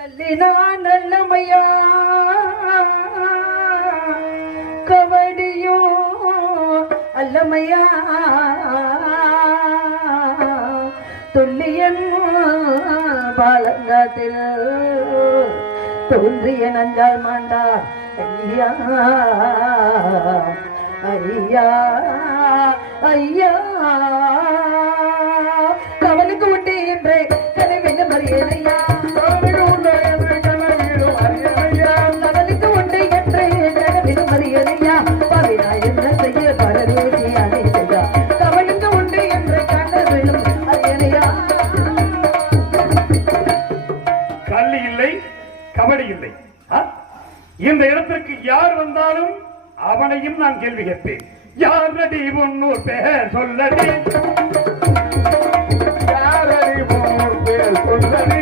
கல்லினா நல்லமையா கவடியோ அல்லமையா துல்லியன் பாலங்காத்தில் தோன்றிய நஞ்சால் மாண்டா ஐயா ஐயா ஐயா கவலுக்கு உண்டு என்று கனவின் மறியலையா கவலுக்கு உண்டு என்று கனவின் மறியலையா பவினா என்ன செய்ய பரலோகி அனைத்தையா கவலுக்கு உண்டு என்று கனவிலும் மறியலையா. கள்ளி இல்லை கபடி இல்லை. இந்த இடத்திற்கு யார் வந்தாலும் அவனையும் நான் கேள்வி கேட்பேன். யாரடி முன்னூர் பேர் சொல்லடி, யாரடி முன்னூர் பேர் சொல்லடி,